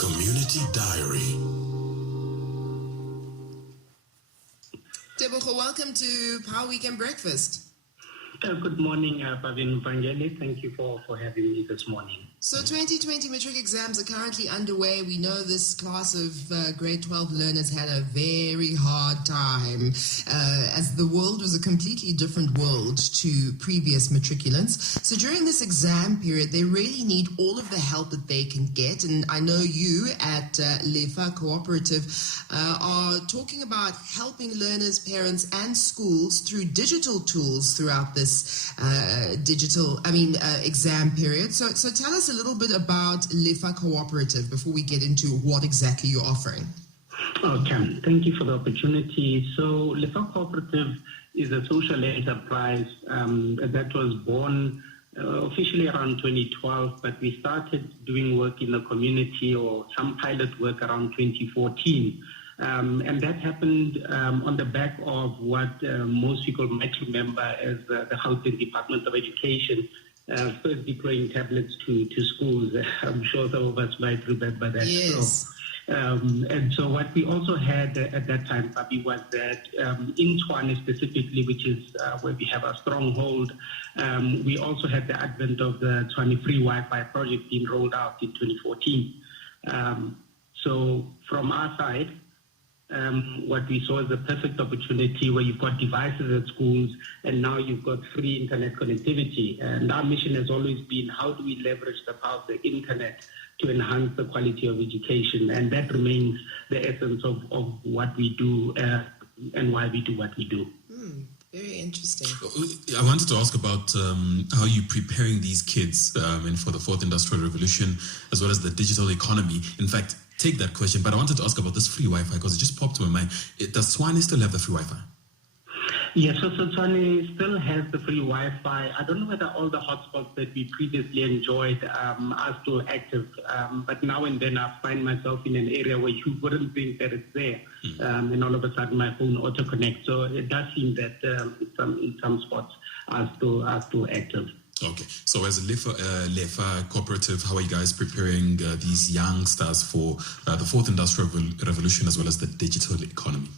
Community Diary. Tebogo, welcome to Power Weekend Breakfast. Good morning, Pabi Mvangeli. Thank you for having me this morning. So 2020 matric exams are currently underway. We know this class of grade 12 learners had a very hard time as the world was a completely different world to previous matriculants. So during this exam period, they really need all of the help that they can get. And I know you at Lefa Cooperative are talking about helping learners, parents and schools through digital tools throughout this exam period. So tell us a little bit about Lefa Cooperative before we get into what exactly you're offering. Okay, thank you for the opportunity. So Lefa Cooperative is a social enterprise that was born officially around 2012, but we started doing work in the community or some pilot work around 2014. And that happened on the back of what most people might remember as the Gauteng Department of Education first deploying tablets to schools. I'm sure some of us might remember that. Yes. And so what we also had at that time, Pabi, was that in Tshwane specifically, which is where we have a stronghold, we also had the advent of the Tshwane Free Wi-Fi project being rolled out in 2014. So from our side, what we saw is a perfect opportunity where you've got devices at schools and now you've got free internet connectivity. And our mission has always been, how do we leverage the power of the internet to enhance the quality of education? And that remains the essence of what we do and why we do what we do. Very interesting. I wanted to ask about how you're preparing these kids for the fourth industrial revolution as well as the digital economy. In fact, take that question, but I wanted to ask about this free Wi-Fi because it just popped to my mind. Does Tshwane still have the free Wi-Fi? Yes, so Tshwane still has the free Wi-Fi. I don't know whether all the hotspots that we previously enjoyed are still active, but now and then I find myself in an area where you wouldn't think that it's there, and all of a sudden my phone auto-connects. So it does seem that in some spots are still active. Okay, so as a Lefa Cooperative, how are you guys preparing these youngsters for the fourth industrial revolution as well as the digital economy?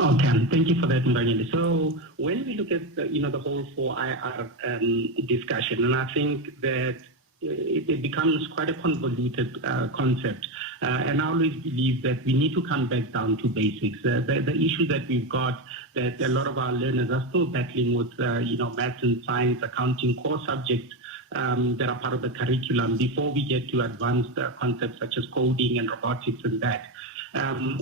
Okay, thank you for that, Mvangeli. So when we look at the whole 4IR discussion, and I think that it becomes quite a convoluted concept, and I always believe that we need to come back down to basics. The issue that we've got, that a lot of our learners are still battling with, maths and science, accounting, core subjects that are part of the curriculum before we get to advanced concepts such as coding and robotics and that.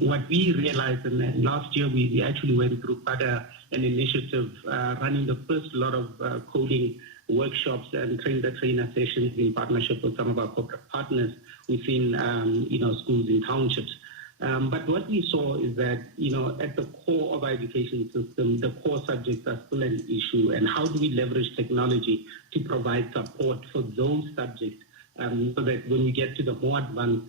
What we realized, and last year we actually went through quite an initiative running the first lot of coding workshops and train-the-trainer sessions in partnership with some of our corporate partners within schools in townships. But what we saw is that, at the core of our education system, the core subjects are still an issue. And how do we leverage technology to provide support for those subjects so that when we get to the more advanced,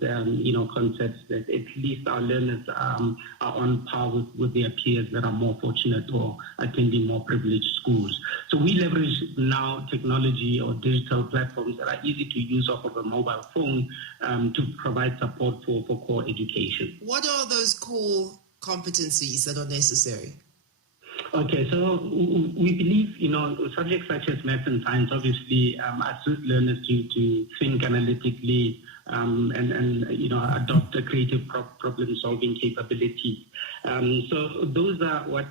concepts, that at least our learners are on par with their peers that are more fortunate or attending more privileged schools. So we leverage now technology or digital platforms that are easy to use off of a mobile phone to provide support for core education. What are those core competencies that are necessary? Okay, so we believe, subjects such as math and science obviously assist learners to think analytically and adopt a creative problem-solving capability. So those are what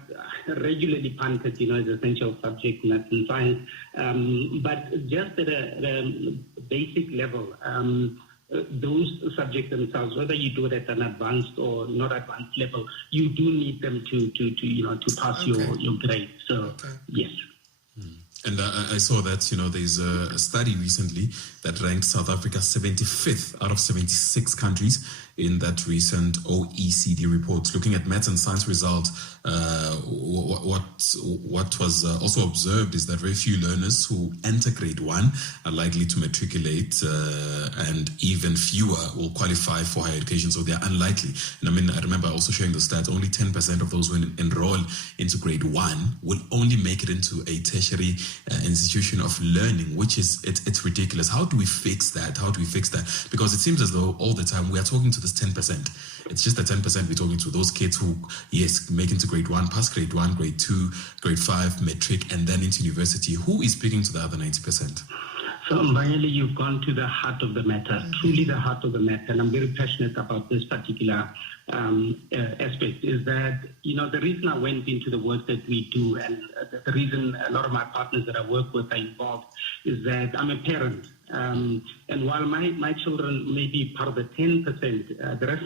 regularly punted, as essential subjects, math and science. But just at a basic level, those subjects themselves, whether you do it at an advanced or not advanced level, you do need them to pass your grade. So yes. And I saw that, there's a study recently that ranked South Africa 75th out of 76 countries in that recent OECD report. Looking at maths and science results, what was also observed is that very few learners who enter grade 1 are likely to matriculate, and even fewer will qualify for higher education, so they're unlikely. And I remember also sharing the stats, only 10% of those who enroll into grade 1 will only make it into a tertiary institution of learning, which is, it's ridiculous. How do we fix that? Because it seems as though all the time we are talking to this 10%. It's just the 10% we're talking to, those kids who, yes, make into grade 1, pass grade 1, grade 2, grade 5, matric, and then into university. Who is speaking to the other 90%? So, Mvangeli, you've gone to the heart of the matter, truly the heart of the matter, and I'm very passionate about this particular aspect, is that, the reason I went into the work that we do, and the reason a lot of my partners that I work with are involved, is that I'm a parent. And while my children may be part of the 10%, the rest,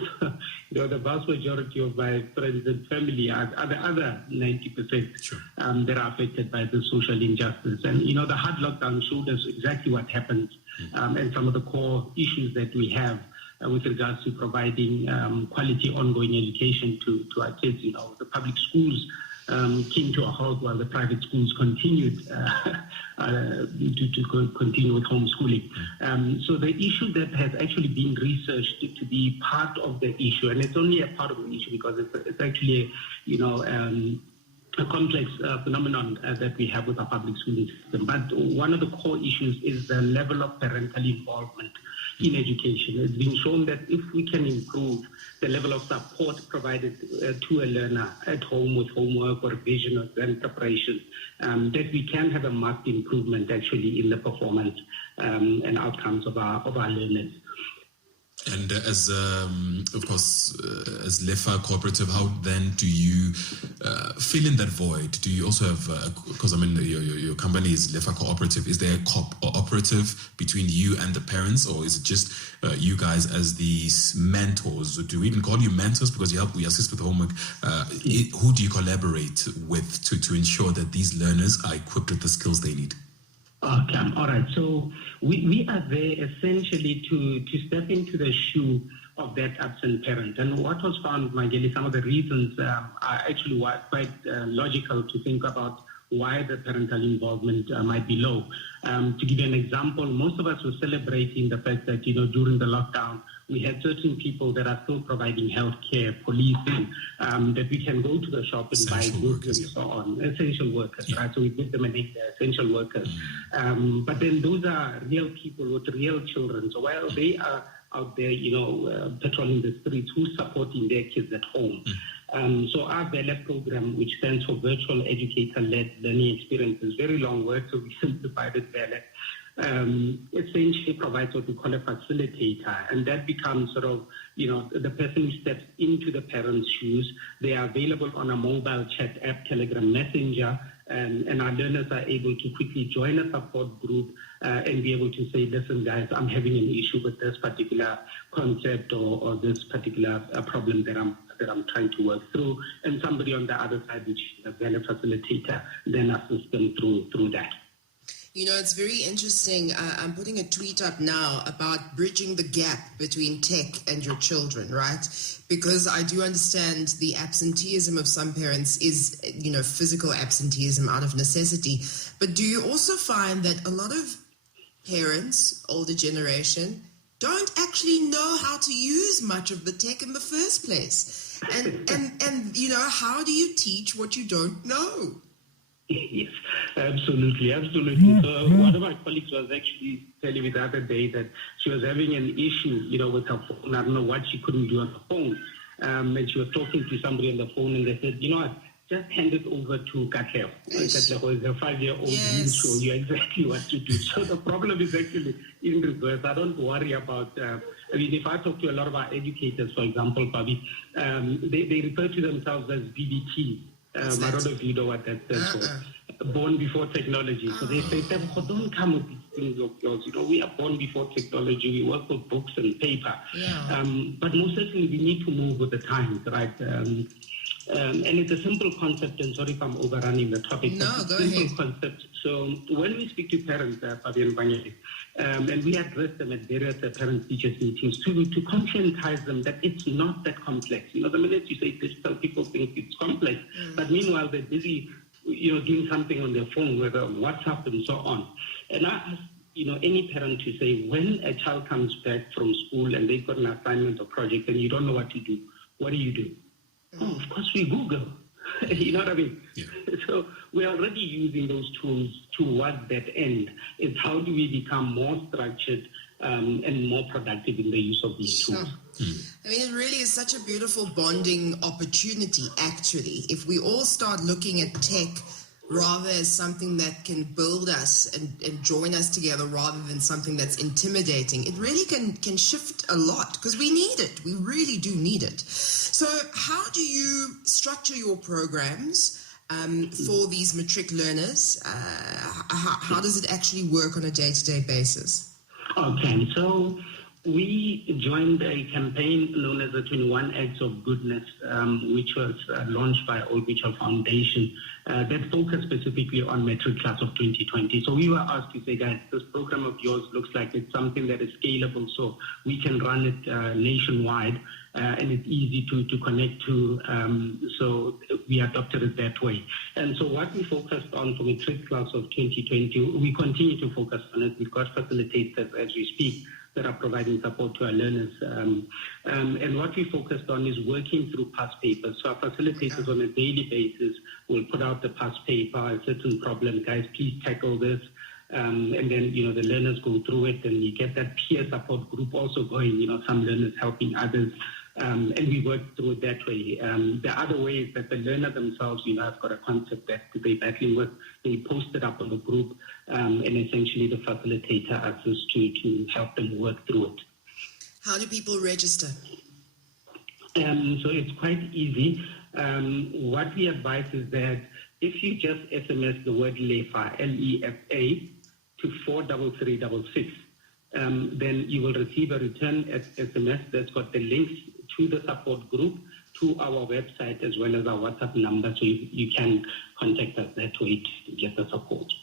the vast majority of my friends and family are the other 90% Sure. that are affected by the social injustice. And, the hard lockdown showed us exactly what happened and some of the core issues that we have with regards to providing quality ongoing education to our kids. The public schools came to a halt while the private schools continued to continue with homeschooling. So the issue that has actually been researched to be part of the issue, and it's only a part of the issue because it's actually, a complex phenomenon that we have with our public schooling system. But one of the core issues is the level of parental involvement in education. It's been shown that if we can improve the level of support provided to a learner at home with homework or revision or exam preparation, that we can have a marked improvement actually in the performance and outcomes of our learners. And as, of course, as LEFA Cooperative, how then do you fill in that void? Do you also have, because your company is LEFA Cooperative, is there a cooperative between you and the parents, or is it just you guys as these mentors? Do we even call you mentors because we assist with homework? Who do you collaborate with to ensure that these learners are equipped with the skills they need? Okay, all right. So we are there essentially to step into the shoe of that absent parent. And what was found, Mvangeli, some of the reasons are actually quite logical to think about why the parental involvement might be low. To give you an example, most of us were celebrating the fact that, during the lockdown, we had certain people that are still providing healthcare, policing, that we can go to the shop and buy goods and so on. Essential workers, right? So we give them a name, they're essential workers. But then those are real people with real children. So while they are out there, patrolling the streets, who's supporting their kids at home? So our Velle program, which stands for Virtual Educator-Led Learning Experiences, very long word, so we simplified it, Velle. Essentially provides what we call a facilitator, and that becomes sort of, the person who steps into the parents' shoes. They are available on a mobile chat app, Telegram Messenger, and our learners are able to quickly join a support group and be able to say, listen, guys, I'm having an issue with this particular concept or this particular problem that I'm trying to work through, and somebody on the other side, which is a Velle facilitator, then assists them through that. It's very interesting. I'm putting a tweet up now about bridging the gap between tech and your children, right? Because I do understand the absenteeism of some parents is, physical absenteeism out of necessity. But do you also find that a lot of parents, older generation, don't actually know how to use much of the tech in the first place? And how do you teach what you don't know? Yes, absolutely. So one of my colleagues was actually telling me the other day that she was having an issue, with her phone. I don't know what she couldn't do on the phone. And she was talking to somebody on the phone, and they said, just hand it over to Katlego. Katlego is a 5-year-old. He'll show you exactly what to do. So the problem is actually in reverse. I don't worry about... if I talk to a lot of our educators, for example, Pabi, they refer to themselves as BBT. I don't know if you know what that stands for. Born before technology. So they say, don't come with these things of yours. We are born before technology. We work with books and paper. Yeah. But most certainly we need to move with the times, right? And it's a simple concept, and sorry if I'm overrunning the topic. No, go ahead. Simple Concept. So when we speak to parents, Pabi and Mvangeli, and we address them at various parent-teachers meetings to conscientize them that it's not that complex. The minute you say digital, people think it's complex. But meanwhile, they're busy, doing something on their phone, whether WhatsApp and so on. And I ask, any parent to say, when a child comes back from school and they've got an assignment or project and you don't know what to do, what do you do? Oh, of course we Google. You know what I mean? Yeah. So we're already using those tools towards that end. It's how do we become more structured and more productive in the use of these tools. I mean, it really is such a beautiful bonding opportunity, actually. If we all start looking at tech rather as something that can build us and join us together rather than something that's intimidating, it really can shift a lot because we need it. We really do need it. So how do you structure your programs for these matric learners? How does it actually work on a day-to-day basis? Okay, so we joined a campaign known as the 21 Acts of Goodness, which was launched by Old Mutual Foundation that focused specifically on matric class of 2020. So we were asked to say, guys, this program of yours looks like it's something that is scalable, so we can run it nationwide, and it's easy to connect to, so we adopted it that way. And so what we focused on for matric class of 2020, we continue to focus on it. We've got facilitators as we speak that are providing support to our learners. And what we focused on is working through past papers. So our facilitators on a daily basis will put out the past paper, a certain problem, guys, please tackle this. And then, the learners go through it and you get that peer support group also going, some learners helping others. And we work through it that way. The other way is that the learner themselves, have got a concept that they're battling with. They post it up on the group, and essentially the facilitator assists to help them work through it. How do people register? So it's quite easy. What we advise is that if you just SMS the word LEFA, LEFA, to 43366, then you will receive a return SMS that's got the links to the support group, to our website, as well as our WhatsApp number, so you can contact us that way to get the support.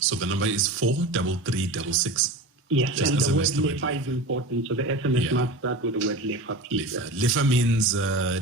So the number is 43366. Yes, just and the word SMS LEFA is important, so the SMS must start with the word LEFA. LEFA means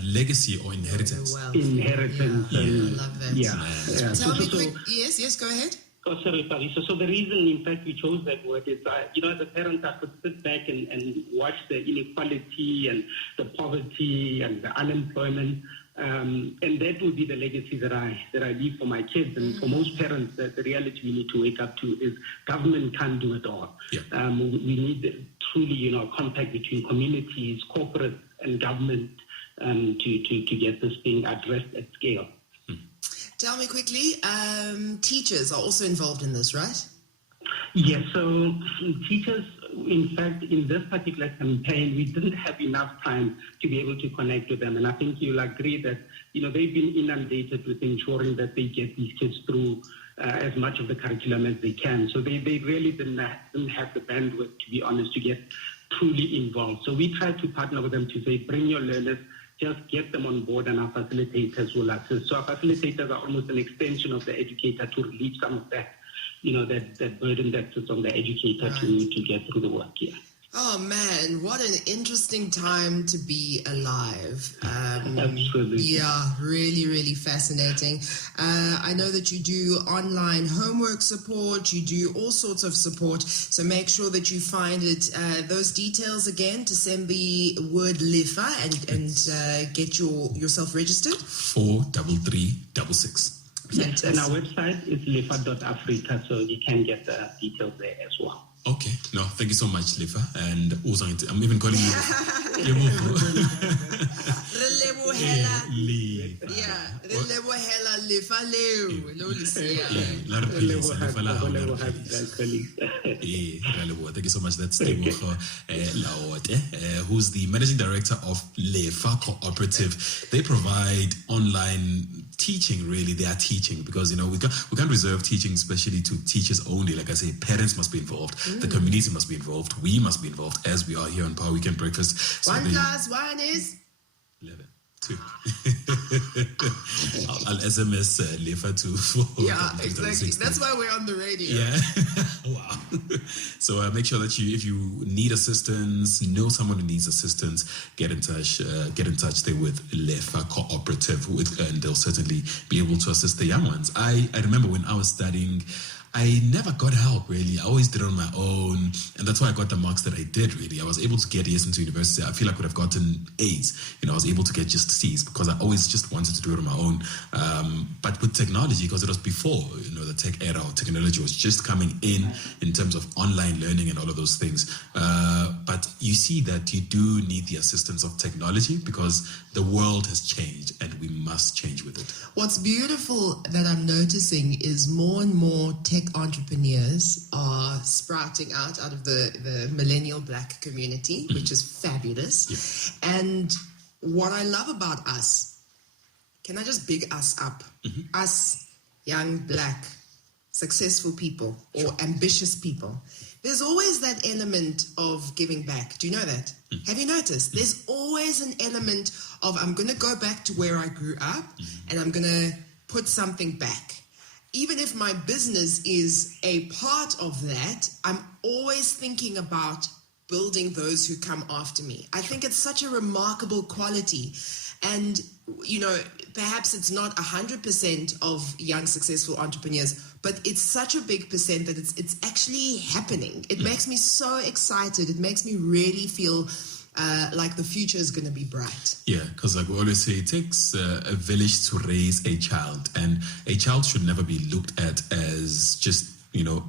legacy or inheritance. Inheritance. Yeah. I love that. Yeah. Tell me quick. Yes, go ahead. Oh, sorry, Pabi. So the reason, in fact, we chose that word is, as a parent, I could sit back and watch the inequality and the poverty and the unemployment, and that would be the legacy that I leave for my kids. And for most parents, the reality we need to wake up to is government can't do it all. Yeah. We need truly, contact between communities, corporate, and government to get this thing addressed at scale. Tell me quickly, teachers are also involved in this, right? Yes, so teachers, in fact, in this particular campaign, we didn't have enough time to be able to connect with them. And I think you'll agree that, they've been inundated with ensuring that they get these kids through as much of the curriculum as they can. So they really didn't have the bandwidth, to be honest, to get truly involved. So we tried to partner with them to say, bring your learners, just get them on board, and our facilitators will assist. So our facilitators are almost an extension of the educator to relieve some of that, that burden that sits on the educator to get through the work. Yeah. Oh man, what an interesting time to be alive. Absolutely. Yeah, really, really fascinating. I know that you do online homework support, you do all sorts of support, so make sure that you find it, those details again, to send the word LEFA and get yourself registered. 43366. Yes, and our website is lefa.africa, so you can get the details there as well. Okay. No, thank you so much, LEFA. And I'm even calling you Thank you so much. That's Tebogo Loate, who's the managing director of LEFA Cooperative. They provide online teaching, really. They are teaching because, we can't reserve teaching, especially to teachers only. Like I say, parents must be involved. The community must be involved. We must be involved, as we are here on Power Weekend Breakfast. So 1 + 1 is 11. 2. I'll SMS LEFA to 4. Yeah, exactly. That's why we're on the radio. Yeah. Wow. So make sure that if you need assistance, know someone who needs assistance, get in touch there with LEFA Cooperative, and they'll certainly be able to assist the young ones. I remember when I was studying, I never got help, really. I always did it on my own. And that's why I got the marks that I did, really. I was able to get A's into university. I feel like I would have gotten A's. I was able to get just C's because I always just wanted to do it on my own. But with technology, because it was before, the tech era or technology was just coming in terms of online learning and all of those things. But you see that you do need the assistance of technology because the world has changed and we must change with it. What's beautiful that I'm noticing is more and more tech entrepreneurs are sprouting out of the millennial black community, which is fabulous. Yeah. And what I love about us, can I just big us up? Us young black successful people or ambitious people. There's always that element of giving back. Do you know that? Have you noticed? There's always an element of I'm going to go back to where I grew up and I'm going to put something back. Even if my business is a part of that, I'm always thinking about building those who come after me. I think it's such a remarkable quality. And, perhaps it's not 100% of young successful entrepreneurs, but it's such a big percent that it's actually happening. It makes me so excited. It makes me really feel like the future is going to be bright. Yeah, because like we always say, it takes a village to raise a child, and a child should never be looked at as just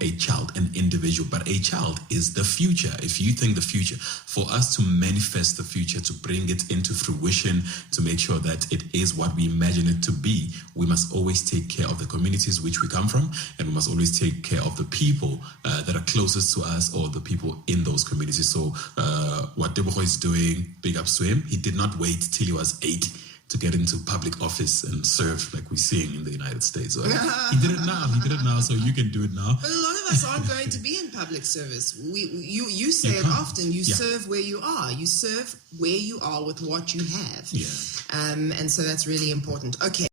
a child, an individual, but a child is the future. If you think the future, for us to manifest the future, to bring it into fruition, to make sure that it is what we imagine it to be, we must always take care of the communities which we come from, and we must always take care of the people that are closest to us or the people in those communities. So what Tebogo is doing, big ups to him. He did not wait till he was 8 to get into public office and serve like we're seeing in the United States. So he did it now, so you can do it now. But a lot of us aren't going to be in public service. You say it often, you serve where you are. You serve where you are with what you have. Yeah. And so that's really important. Okay.